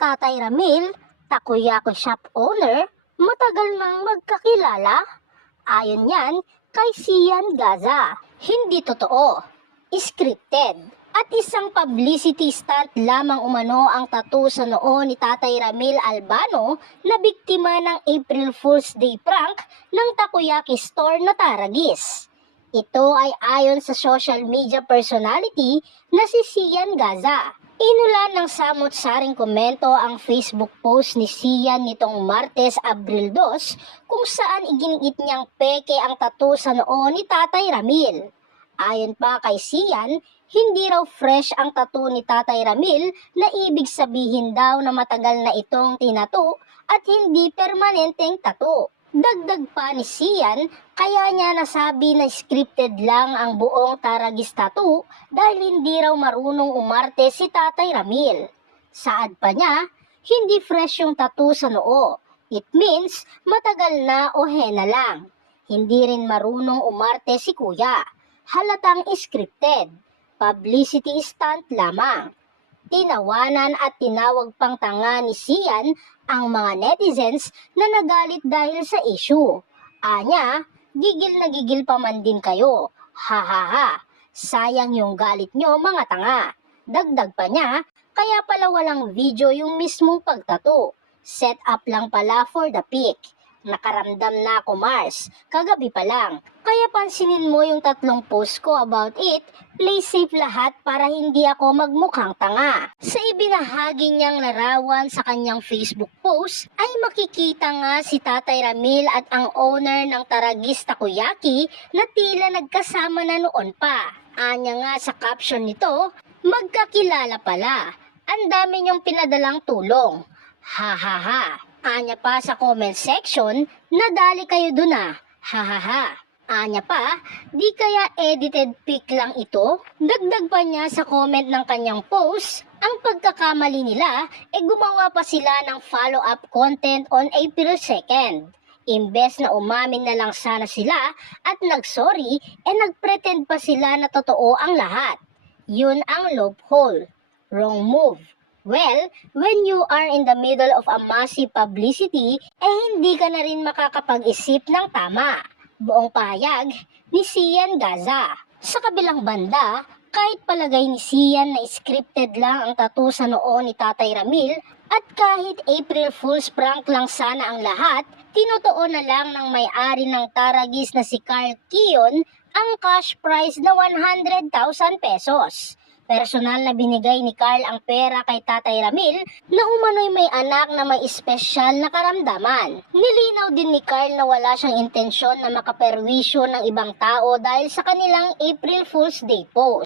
Tatay Ramil, Takoyako shop owner, matagal nang magkakilala. Ayon yan kay Sian Gaza. Hindi totoo, scripted. At isang publicity stunt lamang umano ang tattoo sa noo ni Tatay Ramil Albano na biktima ng April Fool's Day prank ng Takoyaki store na Taragis. Ito ay ayon sa social media personality na si Sian Gaza Inulan ng samot-saring komento ang Facebook post ni Sian nitong Martes, Abril 2, kung saan iginiit niyang peke ang tattoo sa noo ni Tatay Ramil. Ayon pa kay Sian, hindi raw fresh ang tattoo ni Tatay Ramil na ibig sabihin daw na matagal na itong tinato at hindi permanenteng tattoo. Dagdag pa ni Sian, kaya niya nasabi na scripted lang ang buong Taragista 2 dahil hindi raw marunong umarte si Tatay Ramil. Saad pa niya, hindi fresh yung tattoo sa noo. It means matagal na o hena lang. Hindi rin marunong umarte si kuya. Halatang scripted. Publicity stunt lamang tinawanan at tinawag pang tanga ni Sian ang mga netizens na nagalit dahil sa issue. Anya, gigil na gigil pa man din kayo. Ha ha ha, sayang yung galit nyo mga tanga. Dagdag pa niya, kaya pala walang video yung mismong pagtato. Set up lang pala for the pic. Nakaramdam na ako Mars, kagabi pa lang. Kaya pansinin mo yung tatlong post ko about it, please save lahat para hindi ako magmukhang tanga. Sa ibinahagi niyang larawan sa kanyang Facebook post, ay makikita nga si Tatay Ramil at ang owner ng Taragis Takoyaki na tila nagkasama na noon pa. Anya nga sa caption nito, magkakilala pala. Ang dami niyong pinadalang tulong. Ha ha ha. Anya pa sa comment section, nadali kayo dun ah. Hahaha. Anya pa, di kaya edited pic lang ito? Dagdag pa niya sa comment ng kanyang post, ang pagkakamali nila e eh gumawa pa sila ng follow-up content on April 2nd. Imbes na umamin na lang sana sila at nag-sorry, nagsorry, e eh nagpretend pa sila na totoo ang lahat. Yun ang loophole. Wrong move. Well, when you are in the middle of a massive publicity, eh hindi ka na rin makakapag-isip ng tama. Buong payag ni Sian Gaza. Sa kabilang banda, kahit palagay ni Sian na scripted lang ang tattoo sa noo ni Tatay Ramil at kahit April Fool's prank lang sana ang lahat, tinutuon na lang ng may-ari ng Taragis na si Carl Keon ang cash prize na 100,000 pesos. Personal na binigay ni Carl ang pera kay Tatay Ramil na umano'y may anak na may espesyal na karamdaman. Nilinaw din ni Carl na wala siyang intensyon na makaperwisyo ng ibang tao dahil sa kanilang April Fool's Day post.